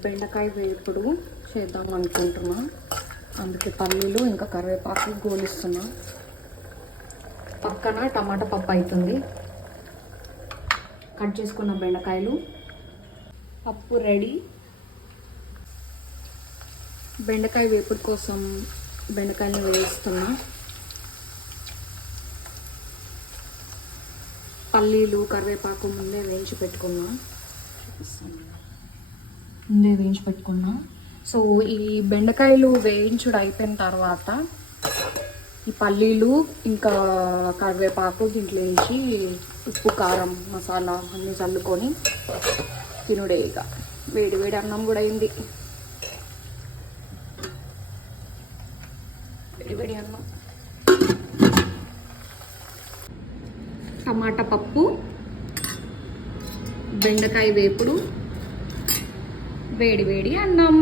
బెండకాయ వేపుడు చేద్దాం అనుకుంటున్నా. అందుకే పల్లీలు ఇంకా కరివేపాకు గోలిస్తున్నా. పక్కన టమాటా పప్పు అవుతుంది. కట్ చేసుకున్న బెండకాయలు, పప్పు రెడీ. బెండకాయ వేపుడు కోసం బెండకాయలు వేస్తున్నా. పల్లీలు కరివేపాకు ముందే వేయించి పెట్టుకున్నా. సో ఈ బెండకాయలు వేయించుడు అయిపోయిన తర్వాత ఈ పల్లీలు ఇంకా కరివేపాకు దీంట్లో వేయించి ఉప్పు కారం మసాలా అన్నీ చల్లుకొని తినుడే. ఇక వేడి వేడి అన్నం కూడా అయింది. వేడి వేడి అన్నం, టమాటా పప్పు, బెండకాయ వేపుడు, వేడి వేడి అన్నం.